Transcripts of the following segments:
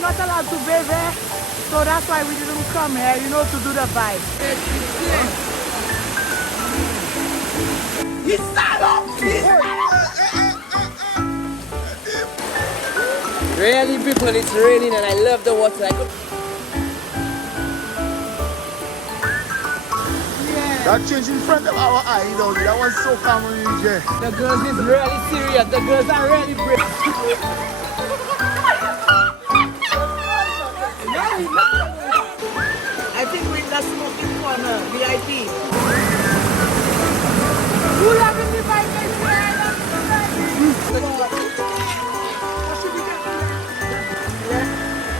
we're not allowed to bathe here. So that's why we didn't come here, you know, to do the vibe. He's stand up! Really, people, it's raining and I love the water. That change in front of our eye, you know, that was so common in Niger. The girls is really serious. The girls are really brave. I think we're in the smoking corner, VIP. Who loving the vibe?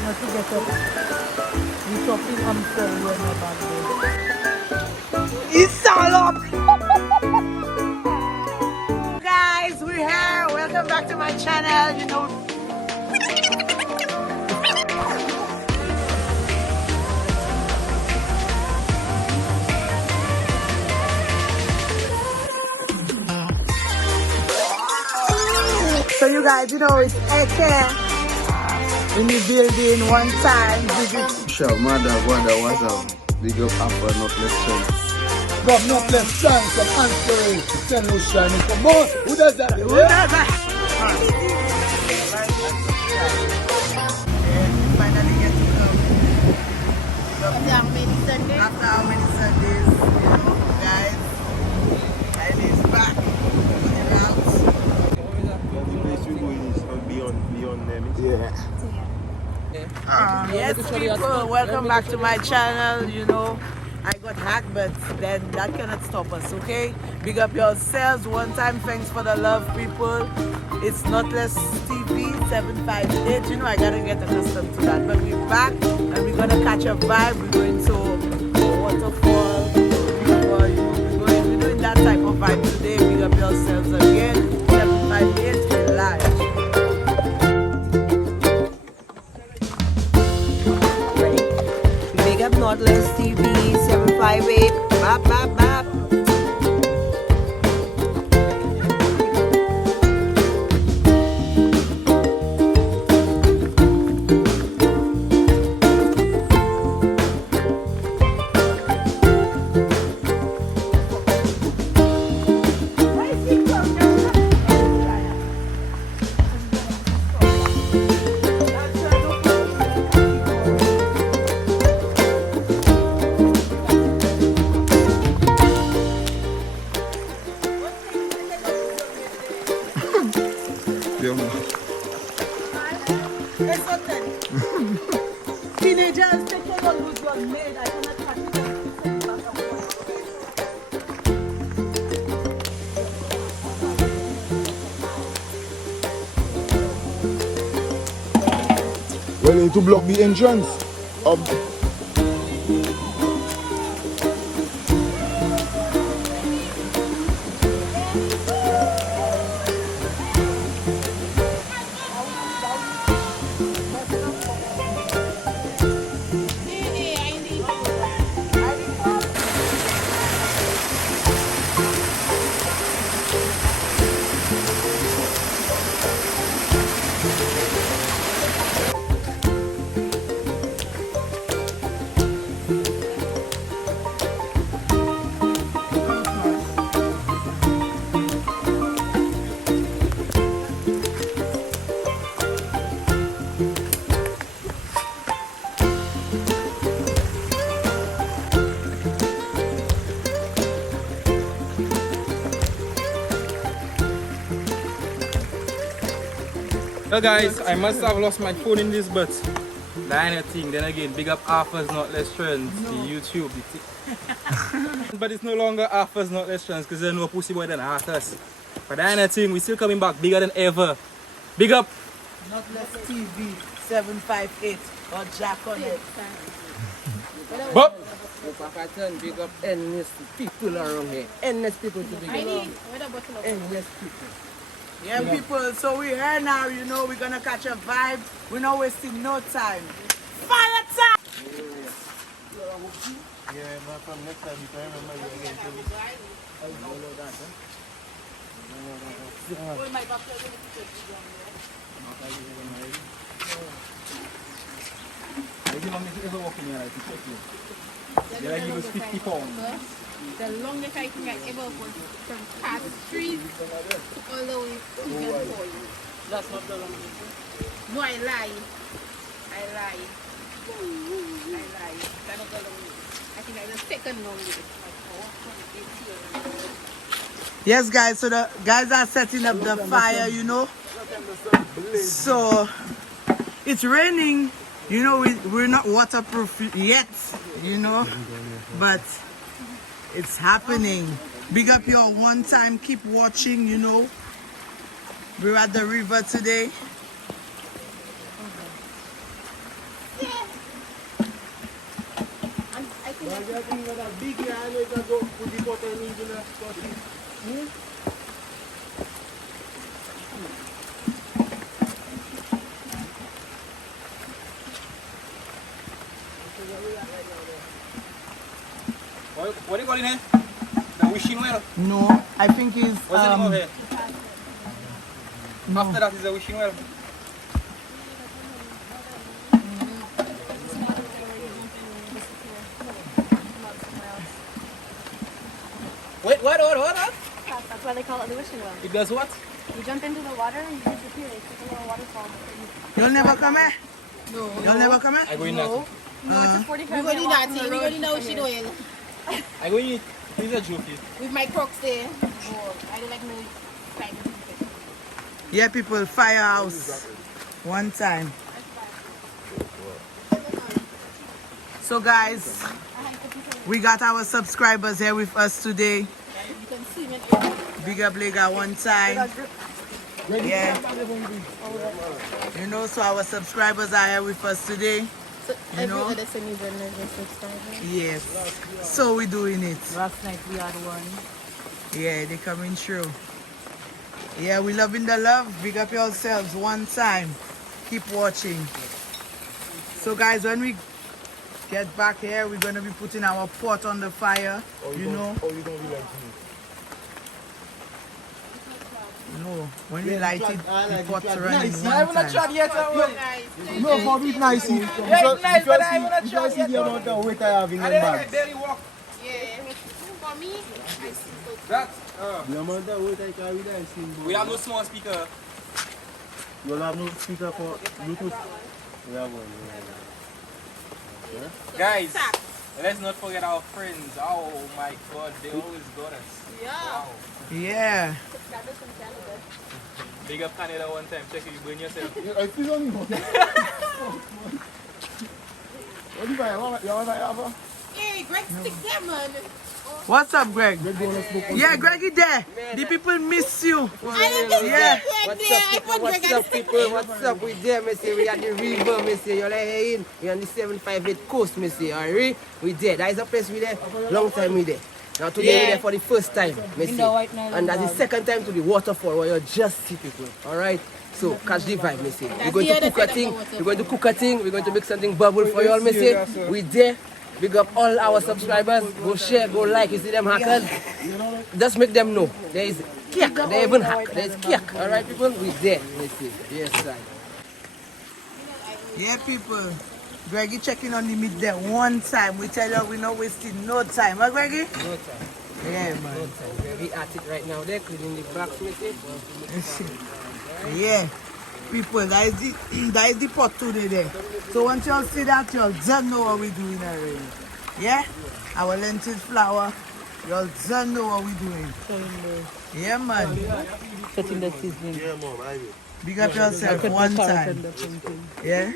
Not to get up. We're talking Amstel when my bag is. It's all up! Guys, we're here. Welcome back to my channel. You know. So you guys, you know, it's AK in the building one time. Sure, mother, what's up? Big up Afro, not less chance. Got not less chance of answering St. Lucia. Come on, who does that? Who does that? Finally get to come. After how many Sundays? After how many Sundays, you know, guys. Kylie is back. Yes, people, welcome back to my channel. You know, I got hacked, but then that cannot stop us, okay? Big up yourselves. One time, thanks for the love, people. It's Not Less TV 758. You know, I gotta get accustomed to that. But we're back and we're gonna catch a vibe. We're going to a waterfall. We're doing that type of vibe today. Big up yourselves again. 758, we're live. Not Less TV 758. Bap, bap, bap. Teenagers, take all of who's was made. I cannot catch it. We need to block the entrance of Well guys, I must have lost my phone in this, but that ain't a thing. Then again, big up Alphas Not Less Trends, the YouTube. But it's no longer Alphas Not Less Trends because there's no pussy boy than us. But that ain't a thing, we're still coming back bigger than ever. Big up! Not Less TV 758 or Jack on it. But Big up endless people around here. Endless people to big up. Endless people. Yeah, people, so we're here now, you know, we're gonna catch a vibe. We're not wasting no time. Fire time! yeah, but from next time you can remember you again. longest you ever walk in your life? To check you. They like give us 50 pounds. The longest I think I ever was from past street all the way to Belfort. That's not the longest. No, I lie. I lie. That's not the longest. I think I the second longest. Yes, guys, so the guys are setting up the fire, you know. So it's raining, you know, we're not waterproof yet, you know, but it's happening. Big up your one time, keep watching, you know. We're at the river today. What do you call it here? The wishing well. No, I think it's What's the name of it? After that is the wishing well. Wait, what? That's why they call it the wishing well. It does what? You jump into the water and you disappear. It's like a little waterfall. You'll never come here? No. You'll never come here? I go in that. No, it's a 45 We're going minute to walk that from the thing. We're road going to know to she here. doing. I go in it. It's a joke. With my crocs there. Oh, I don't like no time. Yeah, people, firehouse. One time. So guys, we got our subscribers here with us today. You can see me. Big up Lega one time. Yeah. You know, so our subscribers are here with us today. So You know? every other Sunday is a subscriber. Yes. So we doing it. Last night we had one. Yeah, they coming through. Yeah, we loving the love. Big up yourselves one time. Keep watching. So guys, when we get back here, we're gonna be putting our pot on the fire. You know. Oh, you don't be like me. No, when we light it, the pot's running Nice. one I haven't time. tried yet. No, for me, nice. If nice, but I haven't you tried see yet. the amount of weight I have in I my didn't bag. barely walk. Yeah. For me, I see so. That's, The amount of weight I carry there, I see. we have no small speaker. You'll have no speaker for Bluetooth? We have one. Guys, let's not forget our friends. Oh my god, they always got us. Yeah. Wow. Yeah. Big up Canada one time. Check if you burn yourself. I feel on you. What do you buy? You want to have? Hey, Greg, stick there, man. What's up, Greg? Yeah, Greggy there. The people miss you. Yeah. What's up, people? What's up, people? What's up? We there, me say. We at the river, me say. You're like, hey, in. We on the 758 coast, me say. Alright? We there. That is a place we there. Long time we there. Now today we there for the first time, me say. And that's the second time to the waterfall where you just see people. Alright? So catch the vibe, me say. We're going to cook a thing. We're going to cook a thing. We're going to make something bubble for you all, me say. We there. Big up all our subscribers. Go share, go like. You see them hackers? Just make them know. There is cake. They even hack. There is cake. Alright, people? We there. Let's see. Yes, sir. Yeah, people. Greggy checking on the meat there one time. We tell you we're not wasting no time. Huh, Greggy? No time. Yeah, man. No time. We at it right now. They're cleaning the box, me say. Yeah. People, that is the pot today there. So once y'all see that, y'all don't know what we're doing already. Yeah? Our lentil flour, y'all don't know what we're doing. Yeah, man. Setting the seasoning. Yeah, mom, I will. Big up yourself one time. Yeah?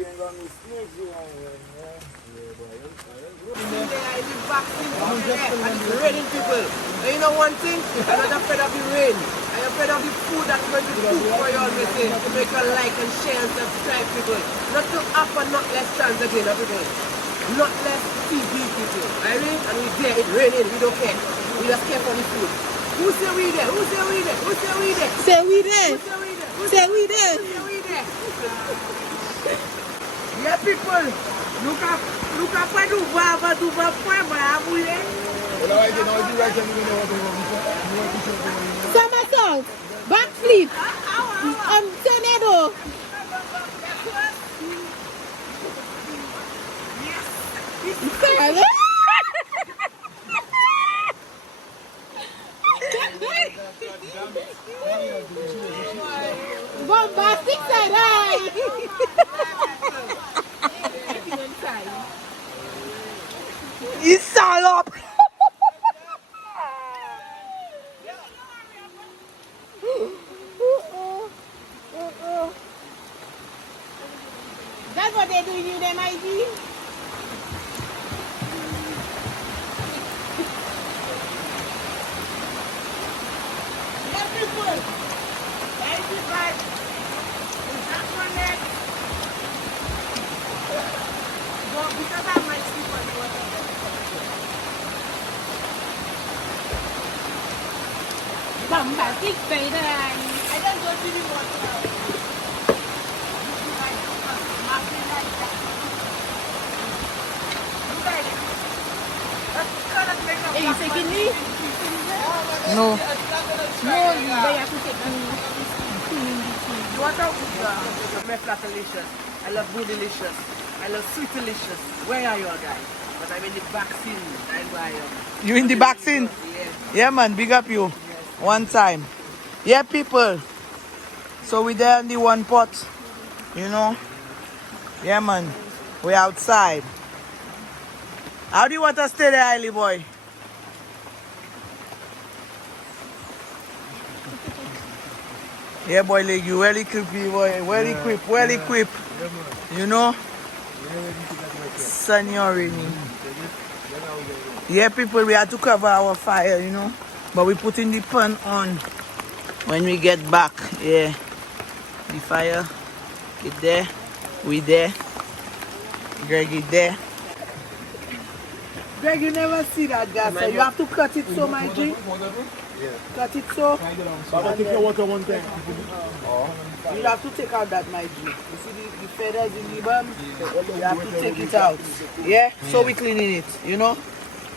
Raining people. And you know one thing? I'm not afraid of the rain. I'm afraid of the food that's going to cook for you all, me say. To make you like and share and subscribe, people. Not to offer not less chance again, people. Not less TV, people. Alright? And we there, it's raining, we don't care. We just care for the food. Who say we there? Who say we there? Who say we there? Say we there. Who say we there? Who Say we there. say we there? Yeah, people. Look up where do point by Abuye. Somersault. Backflip. Tornado. He's salop. That's what they're doing in them ID. Yeah, people. Thank you, guys. That's one neck. No, because I might sleep on the water. Come back, big spider. I just go to the water now. Nothing like that. You ready? Let's cut and make a Hey, you taking me? No. No, they have to take me. You want out with the flatalicious. I love bootylicious. I love sweetalicious. Where are you guys? But I'm in the vaccine. That's why I am. You in the vaccine? Yes. Yeah, man. Big up you. One time. Yeah, people. So we there in the one pot. You know? Yeah, man. We outside. How do you want to stay there, Eily boy? Yeah, boy, like you well equipped, boy. Well equipped, well equipped. You know? Seniorini. Yeah, people, we had to cover our fire, you know? But we putting the pan on when we get back. Yeah. The fire, get there. We there. Greg is there. Greg, you never see that gas. So you have to cut it so, my G. Yeah. Cut it so. But take your water one time. You have to take out that, my G. You see the feathers in the bum? You have to take it out. Yeah? So we cleaning it, you know?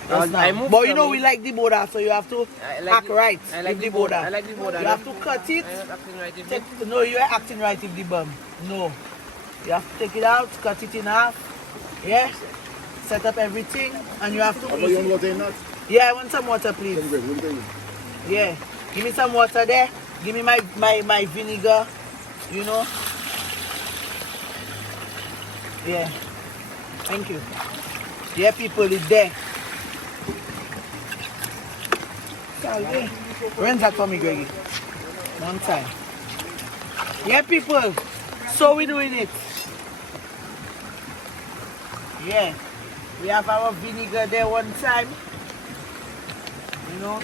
But you know we like the border, so you have to act right with the border. I like the border. You have to cut it. No, you are acting right with the bum. No. You have to take it out, cut it in half. Yeah? Set up everything, and you have to... But you want water in that? Yeah, I want some water, please. Yeah. Give me some water there. Give me my vinegar, you know. Yeah. Thank you. Yeah, people, it's there. Salve. Rinse that for me, Greggy. One time. Yeah, people. So we're doing it. Yeah. We have our vinegar there one time. You know.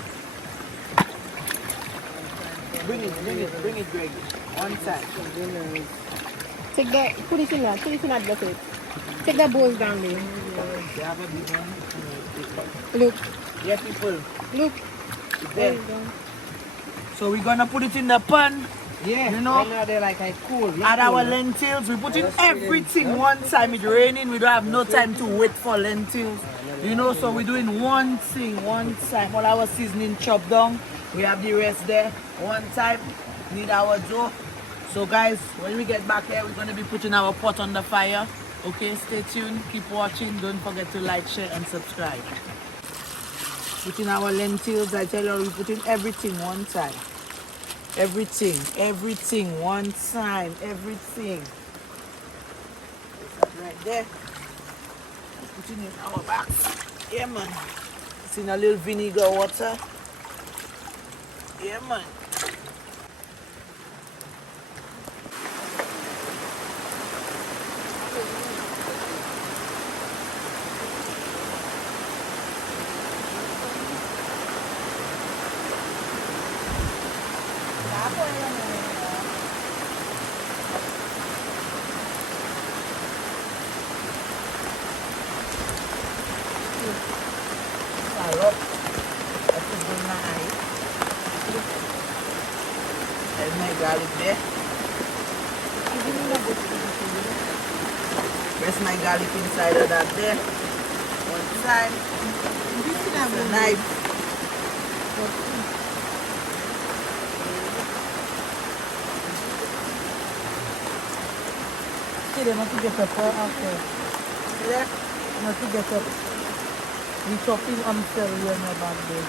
Bring it, Greg. One time. Take that, put it in that bucket. Take that bowls down there. They have a big one. Look, Yeah, people. look. It's There there. you go. So we're gonna put it in the pan. Yeah, You know? right now they're like cool. Add our lentils. We put in everything one time. It's raining. We don't have no time to wait for lentils. You know, so we're doing one thing, one time. All our seasoning chopped down. We have the rest there. One time. Need our dough. So guys, when we get back here, we're gonna be putting our pot on the fire. Okay, stay tuned. Keep watching. Don't forget to like, share, and subscribe. Putting our lentils. I tell you, we put in everything one time. Everything one time, everything. It's right there. Putting in our box. Yeah, man. It's in a little vinegar water. Yeah, man. Salop. That's a good night. There's my garlic there. Press my garlic inside of that there. One side. It's a knife. See, they must get up after. See there? They must get up. We chopping still here in my back there.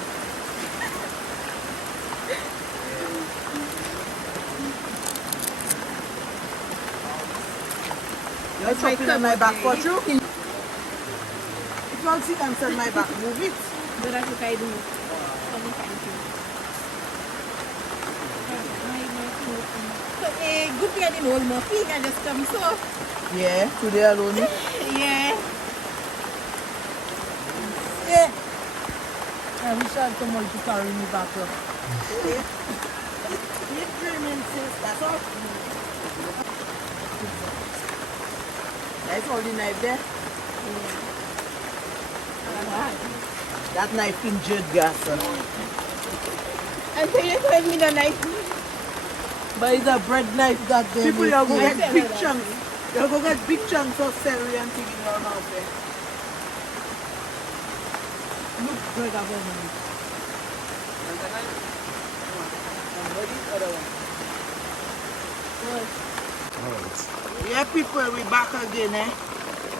You're chopping on my back for true? If you want to sit and turn my back, move it. But that's what I do. So, good thing I didn't hold my feet, I just come so. Yeah, today alone. Yeah. Yeah. I wish I had someone to carry me back up. Keep dreaming, sis. That's all. That's all the knife there. That knife injured gas. And so you told me the knife. But it's a bread knife that they people are going to get big chunks. You're going to get big chunks of celery and thing in your mouth there. Look bread of onion. Yeah, people, we back again, eh?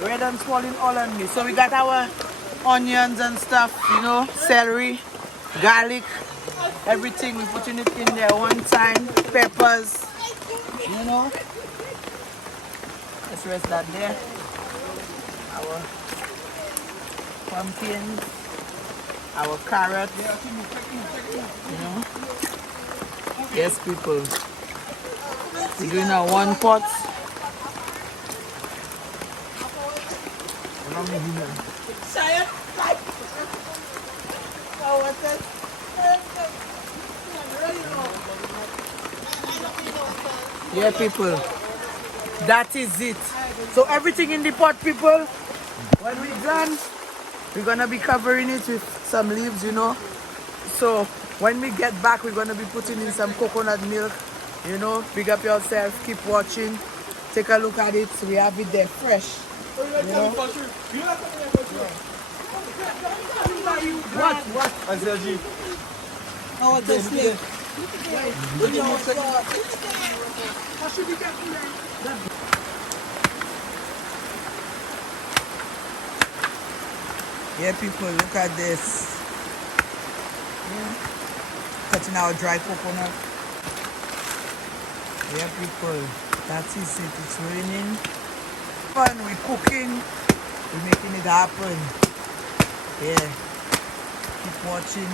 Red and swollen all on me. So we got our onions and stuff, you know, celery, garlic, everything. We putting it in there one time. Peppers, you know. Let's rest that there. Our pumpkin, our carrots, you know. Yes, people. We're doing our one pot. Yeah, people. That is it. So everything in the pot, people. When we're done, we're gonna be covering it with some leaves, you know. So when we get back, we're gonna be putting in some coconut milk. You know, big up yourself, keep watching, take a look at it. We have it there fresh. You know? What? Oh, the snake. Yeah, people, look at this. Cutting our dry coconut. Yeah, people, that is it. It's raining. Fun, we're cooking, we're making it happen. Yeah, keep watching.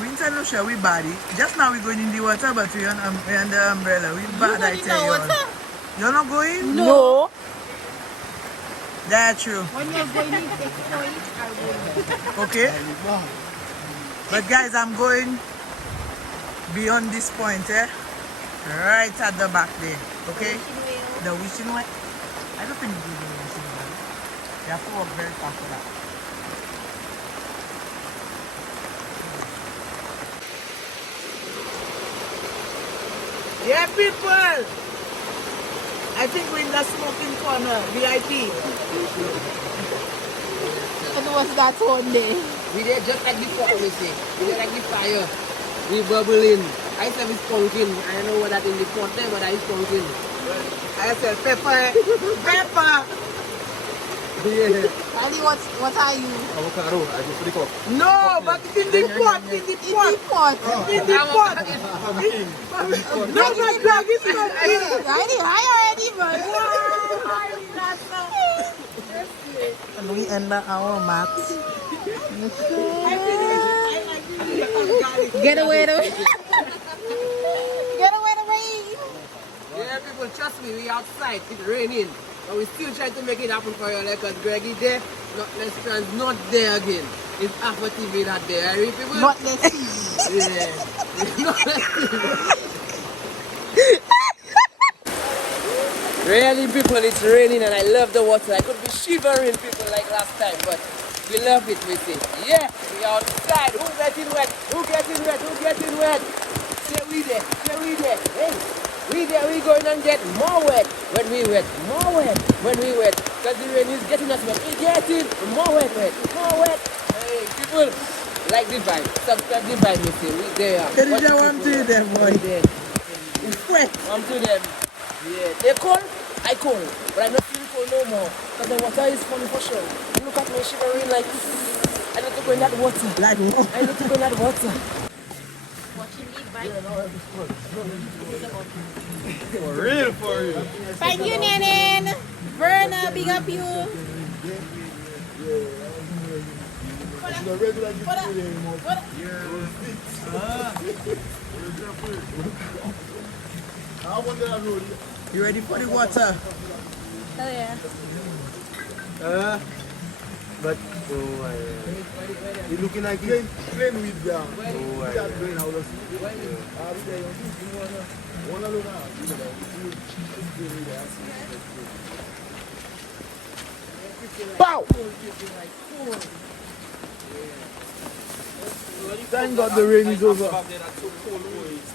We in St. Lucia, we body. Just now we're going in the water, but we're on the umbrella. We bad, I tell you. You're not going? No. That's true. When you're going in, take it away, I will. Okay. But guys, I'm going beyond this point, eh? Right at the back there. Okay? The wishing way. I don't think you do the wishing way. You have to walk very fast for that. Yeah, people! I think we're in the smoking corner, VIP. And what's that one day? We did just like before, we say. We did like the fire. We bubbling. I said it's pumpkin. I don't know what that in the pot there, but that is pumpkin. I said pepper. Pepper! Yeah. Ali, what are you? Avocado, I go for the cup. No, but it's in the pot, in the pot. In the pot. No, my dog is not in. I already, man. And we end up our mat. Get away the rain. Get away the rain. Yeah, people, trust me, we outside. It's raining. But we still trying to make it happen for you, like, because Greggy there, not less trans, not there again. It's Alpha TV not there, right, people? Not less TV. Yeah. Not less TV. Really, people, it's raining and I love the water. I could be shivering, people, like last time, but we love it, we say. Yeah, we are outside. Who getting wet? Who getting wet? Who getting wet? Say we there. Say we there. Hey. We there, we going and get more wet when we wet, more wet when we wet. Because the rain is getting us wet. We getting more wet, more wet. Hey, people, like the vibe. Subscribe the vibe, you see. We there. Can you just one to them, boy? There. It's fresh. One to them. Yeah. They cold, I cold. But I'm not feeling cold no more. Because the water is coming for sure. Look at me shivering like this. I need to go in that water. Like I need to go in that water. Watching me For real, for real. Thank you, Nenin. Verna, big up you. The regular display anymore. How about that road? You ready for the water? Hell yeah. But, You're looking like plain with down. oh, That plain out of wanna look out. Pow! Thank God the rain is over.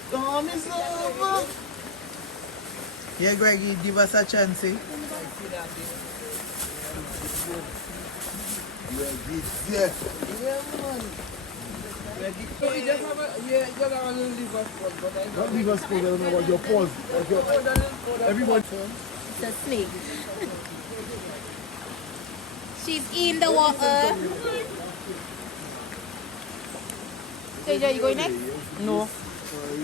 Storm is over. Yeah, Greggy, give us a chance. Eh? Yeah. Not leave us for I don't know what your pause. Everybody. It's a snake. She's in the water. JJ, you going next? No.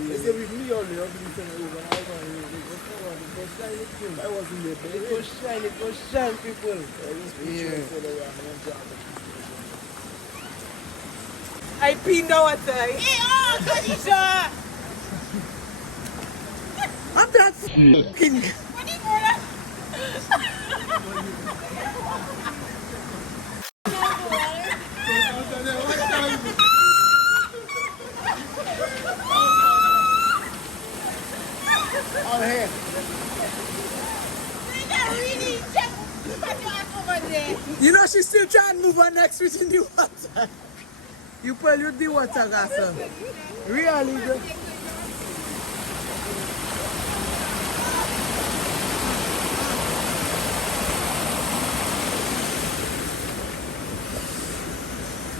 They say with me only, I'll be sending over. I was in there, but it was shine, people. Yeah. I pee in the water. Hey, oh, Khadija! I'm that fucking. All here. You know she's still trying to move her next foot in the water. You pollute the water, Gasa. Really good.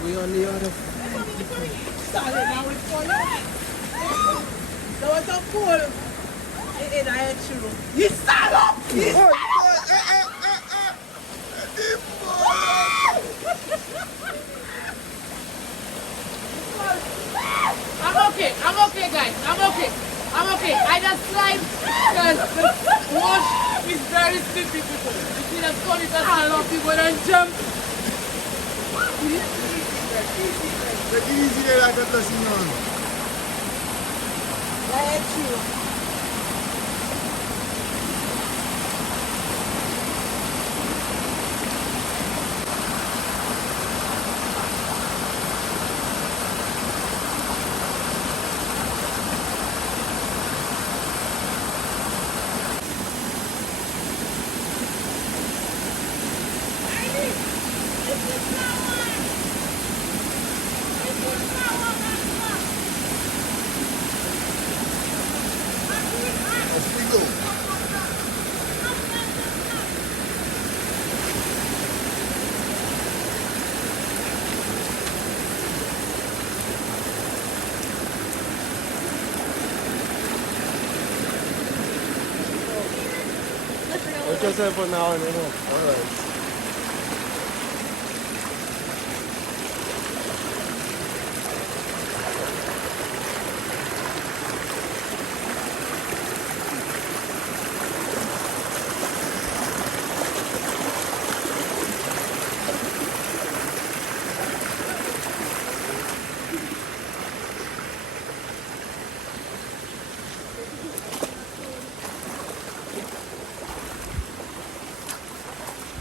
we on the other. Solid now it's full. The water full. It ain't true. You stand up! You stand up! I'm okay, guys. I'm okay. I just slide because the wash is very slippery, people. You see the stone is just a lot of people and jump. But easy there like a blessing on. That's true. Watch yourself for now and then. Alright.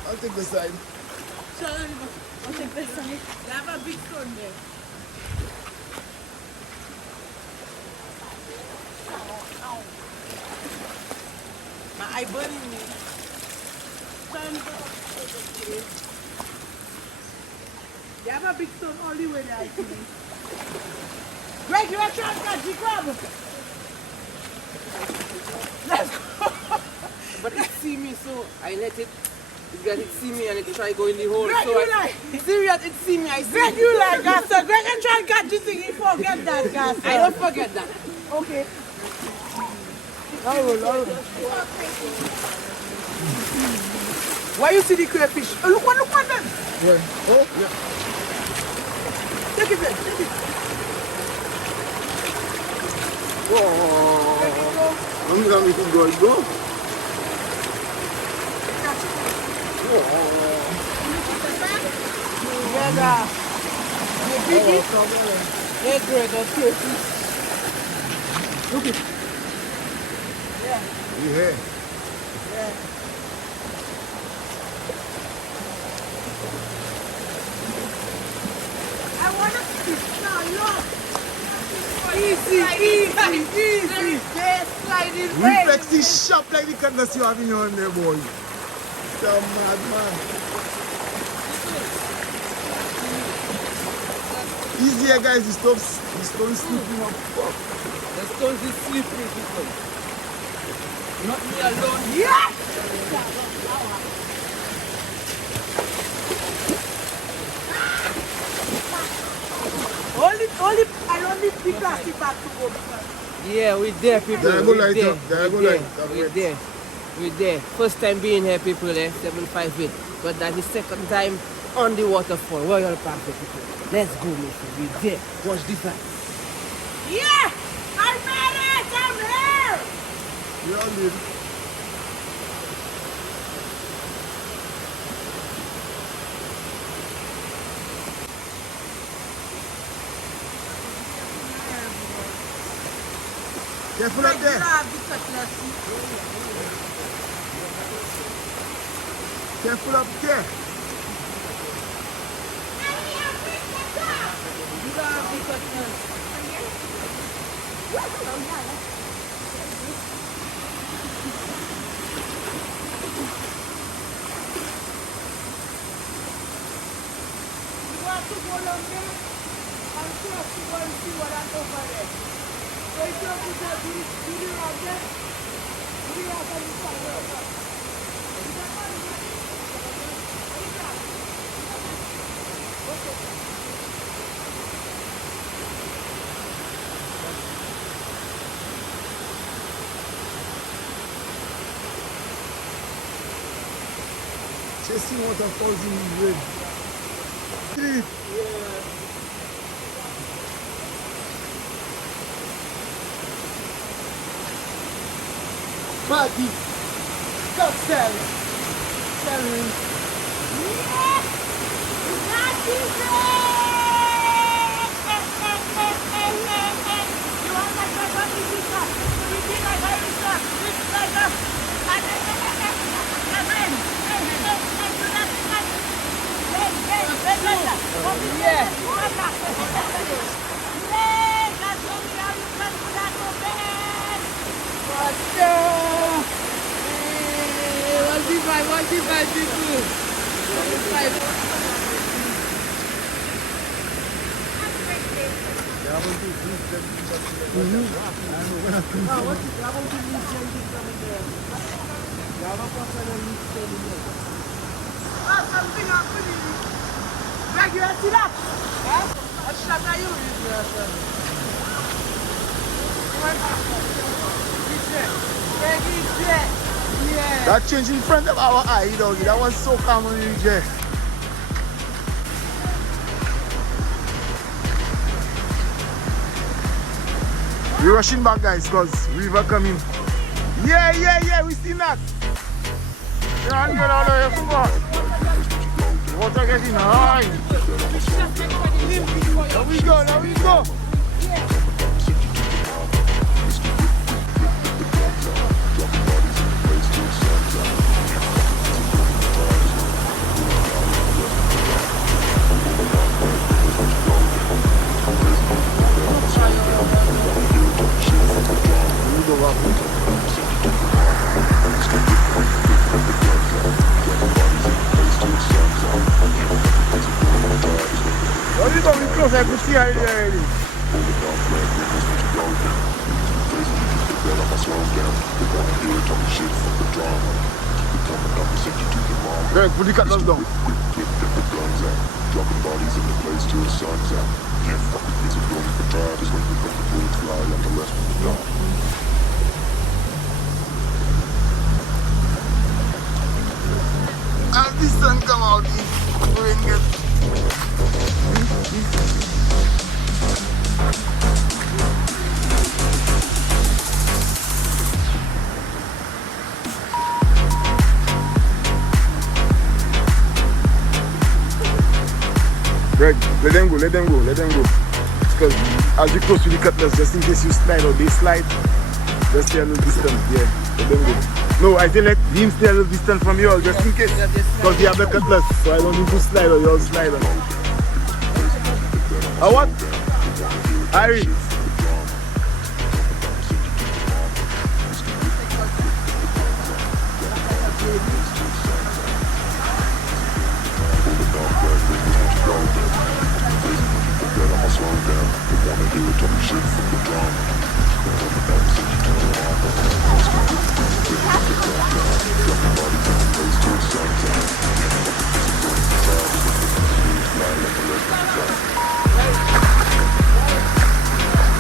I'll take the side. I'll take this side. You have a big stone there. My eye burning me. You have a big stone all the way there, I think. Greg, you are trying to catch the crab. Let's go. But it see me, so I let it. Because it see me and it try go in the hole. Greg, So you I like. serious, it see me. I see. Greg, you like Gasa. Greg, I try to catch this thing. You forget that, Gasa. I don't forget that. Okay. I'll roll. Why you see the crayfish? Oh, look one them. Where? Oh, yeah. Take it there. Take it. Whoa. I'm gonna make it go, bro. Yeah, Hey, great, okay. Look it. Yeah. I want to see now, look. Easy. They're sliding Reflex this shop like the canvas you have in your hand there, boy. You're mad, man. Easy here, guys. The stone slipping up. Fuck. The stones is slippery, people. Not me alone. Yeah! Only the plastic bag to go. Yeah, we there, people. There you go, We light there. up. There you go, We there. light up. We there. We there. First time being here, people, 758. But that's the second time on the waterfall. Royal Park, people. Let's go, mister. We there. Watch this one. Yeah! I made it! I'm here! We all did. Careful up there. Careful up there. Chasing waterfalls in the rain. Yeah. Party. Cocktail. Celery. What's the vibe, people? Something happening. Greg, you see that? What shot are you? Greg is there. Yeah. That change in front of our eye, you know, that was so common in J. We're rushing back, guys, because river coming. Yeah, we see that. You're on good all the way from us. Water getting high. There we go. Only coming close, I could see her already. Greg, put the cutlass down. Dropping bodies in the place till the sun's out. Can't fuck with kids who don't even try. Just when you think the bullets fly like the rest of the dawn. As the sun come out, the rain gets. Greg, let them go. Because as you close to the cutlass, just in case you slide or they slide, just stay a little distance. Yeah, let them go. No, I say let him stay a little distance from you all, just in case. Because you have the cutlass, so I don't need to slide or you all slide on. What? Harry.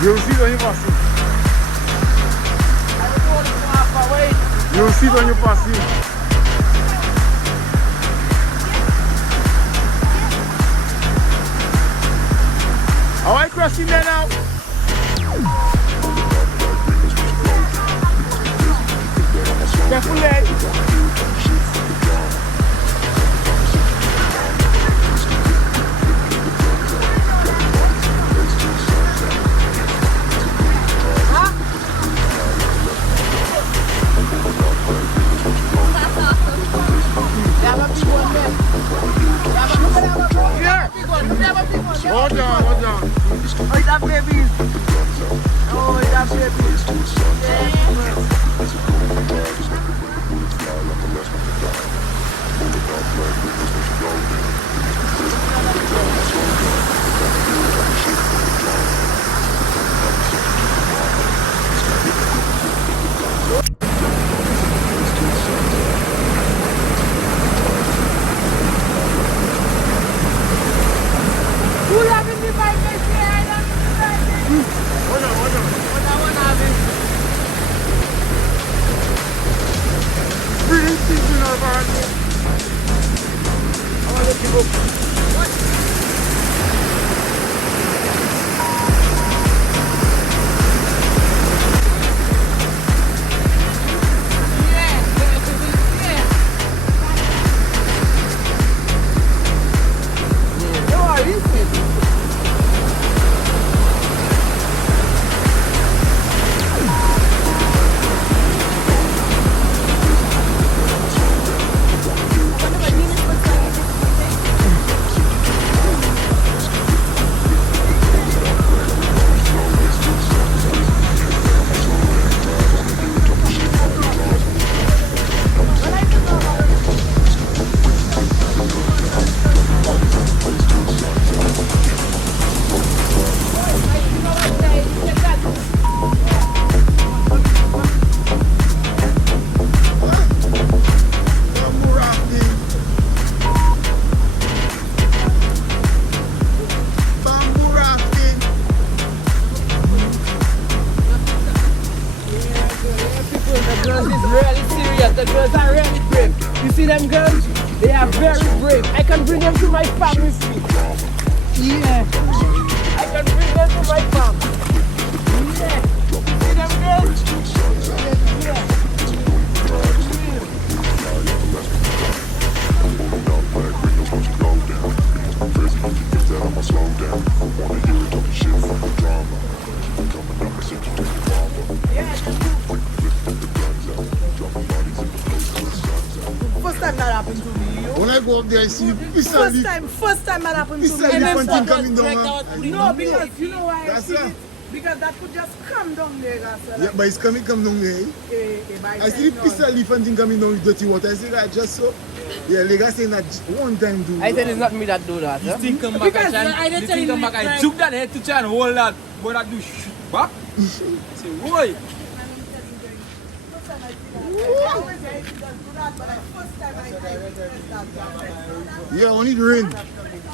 You see it when you pass it. You see it when you pass it. How I crossing there now? Careful there. Hold on. Oh, that baby. Oh, that baby. The girls are really brave. You see them girls? They are very brave. I can bring them to my farm with me. Yeah. I can bring them to my farm. Yeah. See them girls? Yeah. First time that happened to me. When I go up there, I see First time that happened to me. coming down. No, because you know why I That's see right. it? Because that could just come down there. That's Yeah, but it's come down there. I see the pistol leaf and thing coming down with dirty water. I see that just so. Yeah, like I saying that one time do. I said it's not me that do that. This Huh? thing come back, I juke that head to try and hold that. But that do shoot back. Say, why? Yeah, only the rain.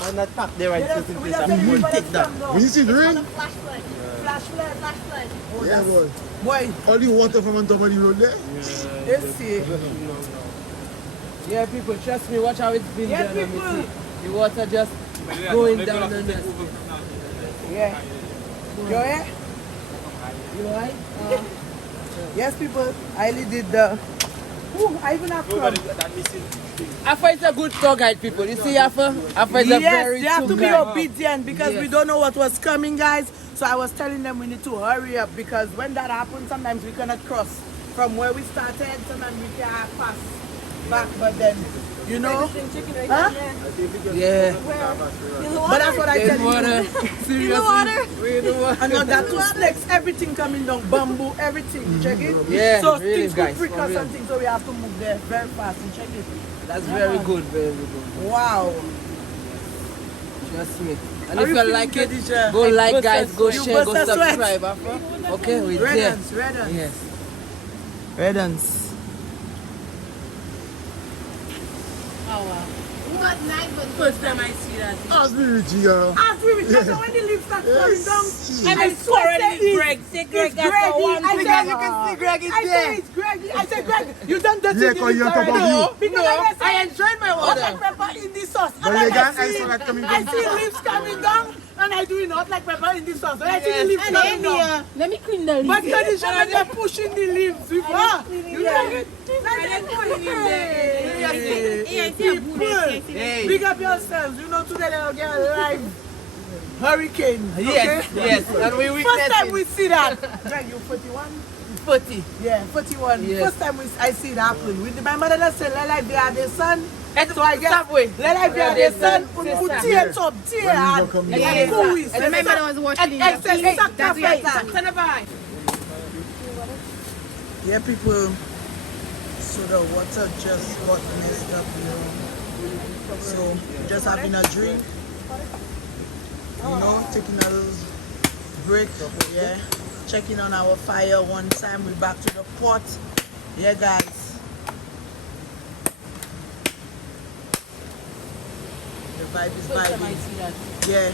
I'm not packed there right just in case I will take that. When you see the rain, Flash flood. yeah, boy. Boy, All the water from on top of the road there. let's see. Yeah, people, trust me, watch how it's been Yeah, done. Let me people. see. The water just going down on us. Yeah. You alright? You alright? Yes, people. I only did the Ooh, I even have crab. Alpha is a good tour guide, people. You see, Alpha? Alpha is a very you have to tour be guide. obedient because we Yes. don't know what was coming, guys. So I was telling them we need to hurry up because when that happens, sometimes we cannot cross from where we started. Sometimes we can't pass back, but then, you know. Huh? Yeah. But that's what I There's tell you. water. Seriously. We're in the water. I know that two snakes, everything coming down, bamboo, everything. Check it. Yeah, So really, things guys, could prick for or real. something, so we have to move there very fast and check it. That's very good, very good. Wow. Trust me. And How if you you feeling, like it, Khadija? go like, guys, go You share, go burst a sweat. subscribe. Alpha. Okay, we're there. Redens, Redens. Yes. Redens. Oh wow. You got night, but First time I see that. Ask me, Richie, girl. As we were just when the leaves start coming down, I mean, already Greg. Say Greg, it's that's Greg. the one I thing. said you can see Greg is there. I said it's Greg. I said Greg, you done dirty Yeah, the cause leaves you're on top of already. you. No, because I enjoyed my hot water. like pepper in the sauce. But And you I got see- ice for that coming I down. see leaves coming down, and I do hot like pepper in the sauce. When I see the leaves coming down. let me clean the leaf. But Khadija, when they're pushing the leaves, you take it. Hey. Big up yourselves. You know today they'll get a live hurricane. Yes, Okay? yes. And we First time witnessed we see that. Greg, you 41? 40. Yeah, 41. Yes. First time I see it happen. With my mother that said, let life be at the sun. So I guess, Subway. let life be at the sun. Put tear top, tear hard. come And in. who is And my mother was watching in the Excess field. That's why sacrifice. Yeah, people. So the water just got messed up, you know. So just having a drink, you know, taking a little break, yeah. Checking on our fire one time. We're back to the pot. Yeah, guys. The vibe is vibing. Yeah.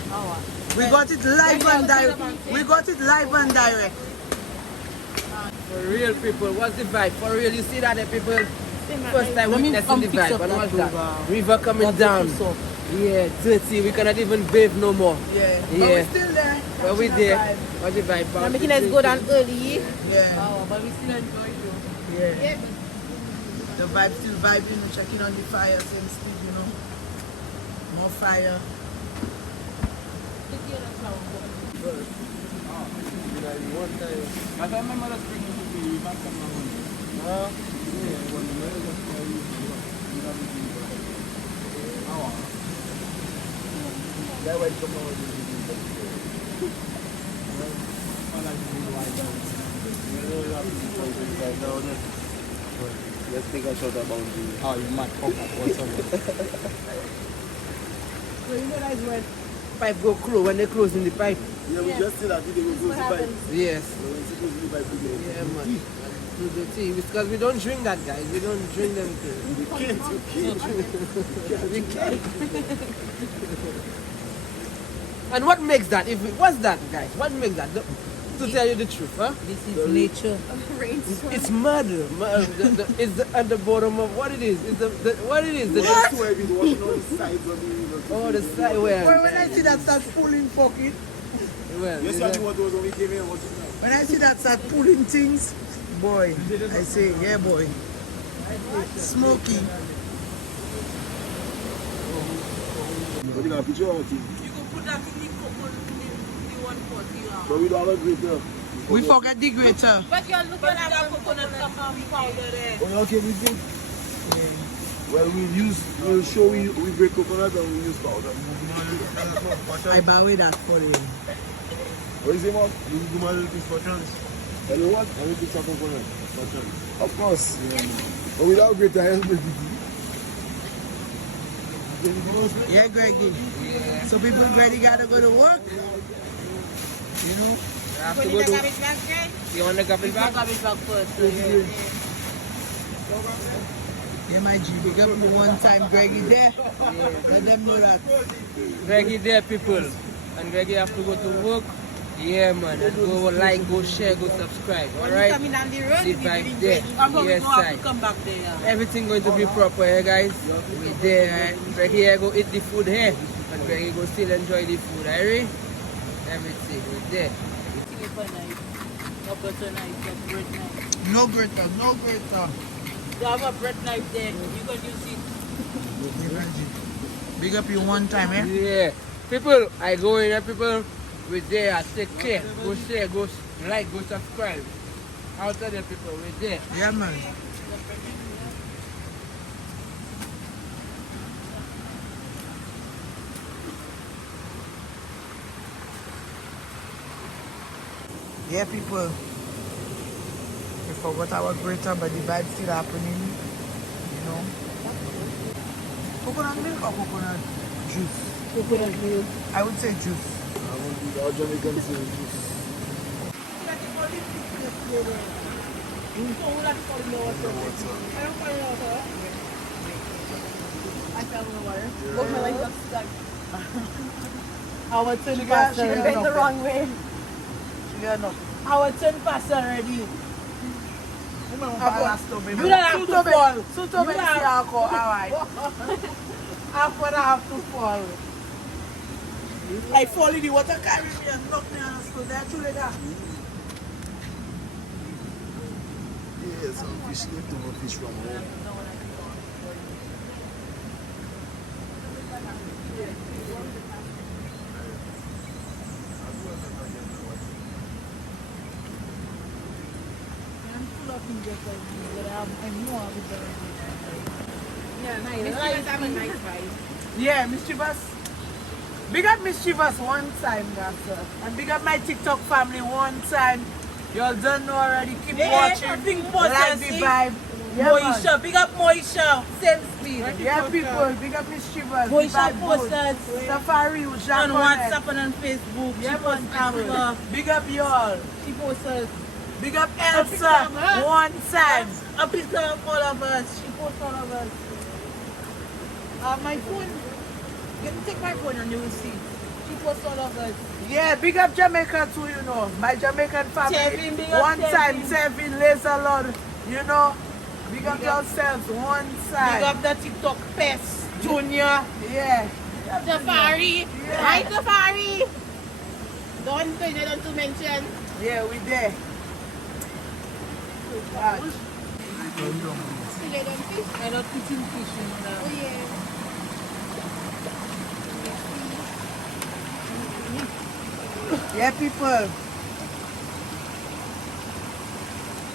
We got it live and direct. We got it live and direct. For real, people, what's the vibe? For real, you see that, the people? First time witnessing the vibe. And what's that? River coming down. Yeah, dirty. We cannot even bathe no more. Yeah. But Yeah. we're still there. But we catching a there. vibe. What's the vibe? I'm making us go down early. Yeah. Oh, but we still enjoy you. Yeah. The vibe still vibing, we're checking on the fire, same speed, you know. More fire. I thought my mother bring me to the back of my home. Let's take a shot about the... Oh, you might come up or something. So you know that is when pipe go close, when they close in the pipe. Yeah, we just see that video goes the pipe. Yes. When it's close in the pipe, we get Yeah, man. To the tea. Because we don't drink that, guys. We don't drink them things. You can't. We can't. And what makes that? What's that, guys? What makes that? To tell you the truth, huh? This is nature. It's murder. It's at the bottom of what it is. It's what it is. That's why we've been watching all the sides of the river. Oh, the side where. Well, when I see that start pulling fucking, Well, Yes, I what was when we came here watching that. when I see that start pulling things, boy, I say, yeah, boy. Smoky. But you got a picture of it. You can put that in the one pot. But we don't have a grater. We forget the grater. But you're looking at that coconut powder there. Oh, okay, we think. Well, we'll show you, we break coconut and we use powder. I buy with that for you. What is it, Mark? We do my little for chance. Tell you what? I will pick some coconut for chance. Of course. But without grater, I'll break it. Yeah, Greggy. So people ready gotta go to work. You know? I have to go to. You want the garbage bag? Garbage bag first. Yeah, my G, big up you one time, Greggy there. Let them know that. Greggy there, people. And Greggy have to go to work. Yeah, man. And go like, go share, go subscribe. Alright? Coming down the road, The we vibe there. Yes, have side. to come back there. Everything going to be proper here, guys. We there. Greggy here go eat the food here. And Greggy go still enjoy the food, alright? Everything. We there. No butter knife, no bread knife. No grater, no grater. You have a bread knife there. You can use it. Big up you one time, eh? Yeah. People, I go in there, people. We there. I take care. Go share, go like, go subscribe. Out there, people. We there. Yeah, man. Yeah, people. We forgot our greater, but the vibe still happening. You know. Coconut milk or coconut juice? Coconut milk. I would say juice. I want to be all Jamaican juice. I fell in the water. Both my legs got stuck. Our turn She pass got already. Went the wrong way. Yeah, no. Our turn pass already. You don't have to fall. Suto me si ako, alright. After I have to fall. I fall in the water, carry me and knock me on the school. They're too late. Yeah, some fish left over fish from home. Yeah, mischievous. Big up mischievous one time, that's and big up my TikTok family one time. Y'all don't know already. Keep watching. Like the vibe. Yeah, Moisha, big up Moisha. Same speed. yeah, people. Big up mischievous. The Moisha vibe posters good. Safari, on Jean WhatsApp and on Facebook. Yeah, She posts after. Big up y'all. She posts Big up Elsa one time. a picture of all of us. She posts all of us. My phone. You can take my phone and you will see. She posts all of us. Yeah, big up Jamaica too, you know. My Jamaican family. Tevin, big up one time, Tevin. Tevin, Laser Lord, you know. Big up yourselves one time. Big up the TikTok pest, Junior. Yeah. Safari. Yeah. Right, Safari. Don't to mention. Yeah, we there. I don't eating fish, you know. Oh, yeah. Yeah, people.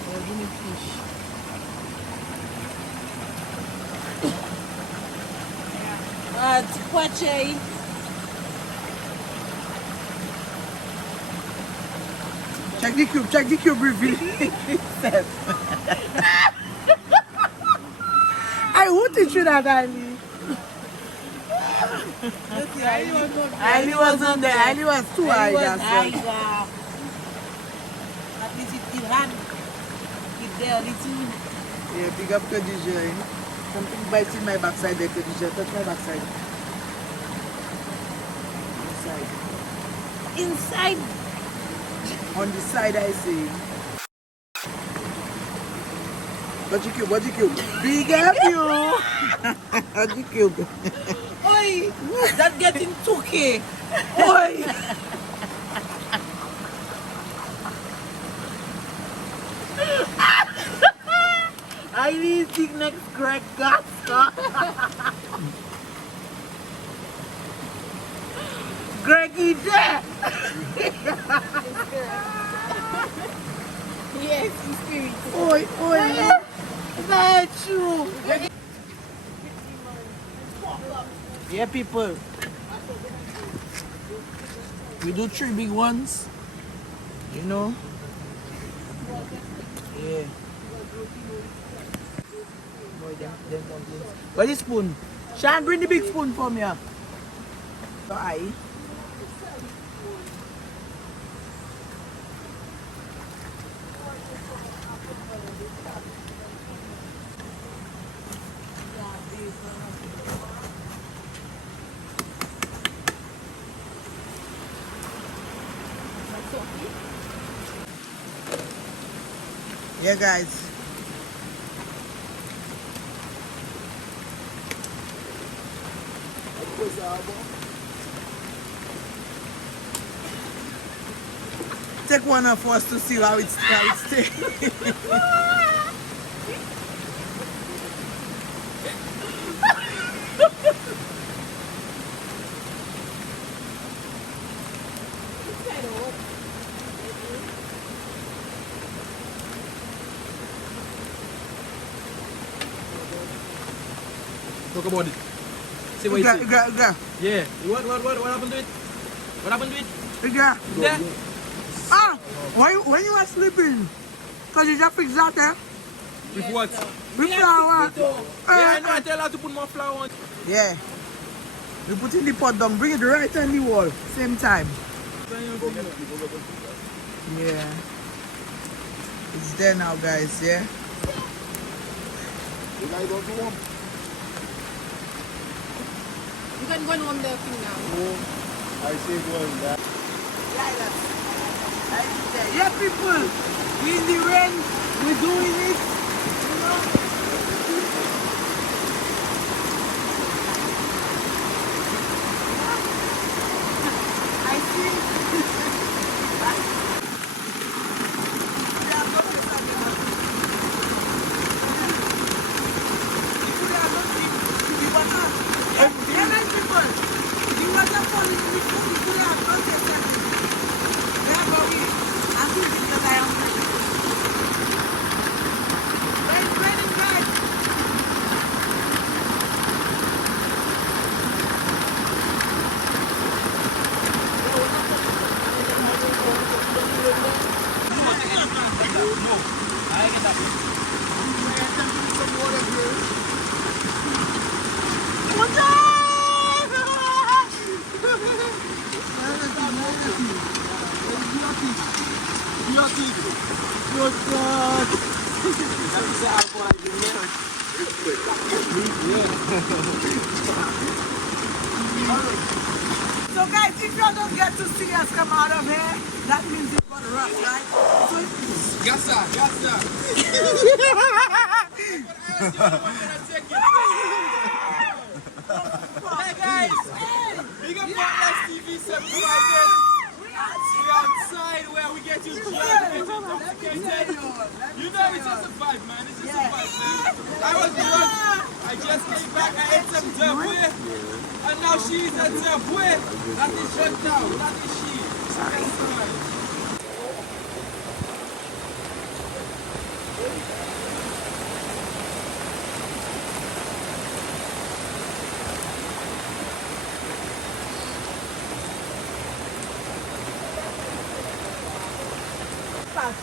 Oh, give me fish. Kwache. Check the cube revealing itself. I would teach you that, Ali. Ali wasn't there. Ali was too high. At least it had. It there, little. Yeah, big up Khadija. Something bites in my backside there, Khadija. Touch my backside. Inside. On the side, I say. What you cube? Big up you! What you cube? Oi! That getting 2K. Oi! I need to next Greg Gasta. Greggy there. Yes, in spirit. Oi! That's true. Yeah, people. We do 3 big ones. You know? Yeah. Boy, them dumplings. Where's the spoon? Sean, bring the big spoon for me. So I. Yeah, guys. Take one of us to see how it tastes. Talk about it. See what you say. Yeah. Yeah. What happened to it? What happened to it? Yeah. There. Ah, when you are sleeping, because you just fix that, eh? With what? With flour. Yeah, I know. I tell her to put more flour on. Yeah. You put in the pot down, bring it right on the wall, same time. Yeah. It's there now, guys, yeah? You guys don't do one? You can go and warm the thing now. I say go on that. Yeah, people, we in the rain, we're doing it, you know. I see. So guys, if you don't get to see us come out of here, that means it's gonna rock, right? So Gassa. Hey guys, big up Podcast TV subscribers. We outside where we get you drunk, intoxicated. You know it's just a vibe, man. It's just a vibe, man. I was drunk. I just came back. I ate some dubway, and now she eats a dubway. That is shut down. That is she. That's right.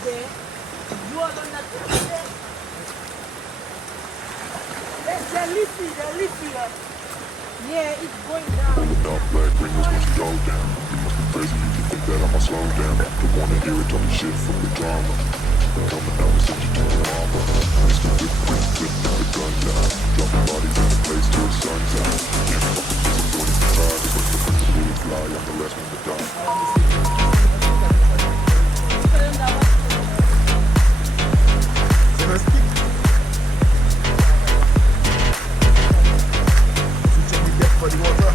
there. You are on that there. They're leafy. Yeah, it's going down. Dark black windows once you go down. You must be crazy if you think that I'ma slow down. Don't wanna hear it, talking shit from the drama. Coming out and send you to the mama. Used to whip the guns out. Dropping bodies in the place till the sun's out. Can't fuck with this, I'm doing it for pride. It's like the bullets fly, I'm the last one to die. For the water.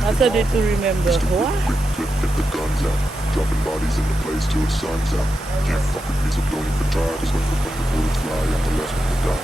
I thought it to remember. What? Get the guns out. Dropping bodies in the place till the sun's out. Can't fuck with me, so don't even try. Just when the bullets fly, I'm the last one to die.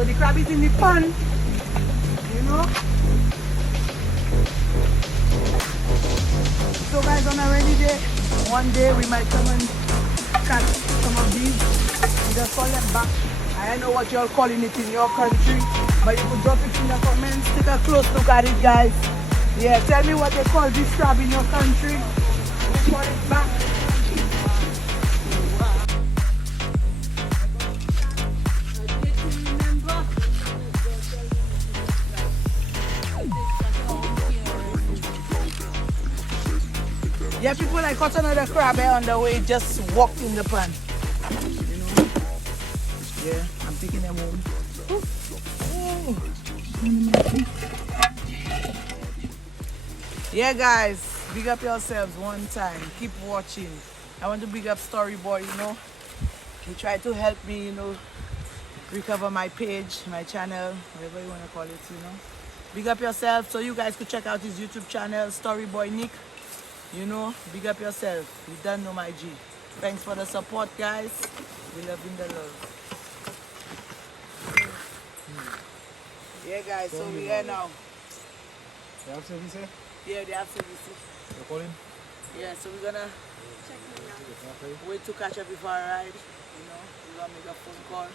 So the crab is in the pan, you know. So guys, on a rainy day, one day we might come and catch some of these. We just call them back. I don't know what you're calling it in your country, but you could drop it in the comments. Take a close look at it, guys. Yeah, tell me what they call this crab in your country. We call it back. Yeah, people, I caught another crab here on the way, just walked in the pan. You know? Yeah, I'm taking them home. Yeah, guys, big up yourselves one time. Keep watching. I want to big up Storyboy, you know. He tried to help me, you know, recover my page, my channel, whatever you want to call it, you know. Big up yourself, so you guys could check out his YouTube channel, Story Boy Nick. You know, big up yourself. You done know my G. Thanks for the support, guys. We love in the love. Yeah, guys, so we here now. They have service here? Yeah, they have service. You're calling? Yeah, so we're gonna wait to catch up before I ride. You know, we're gonna make a phone call.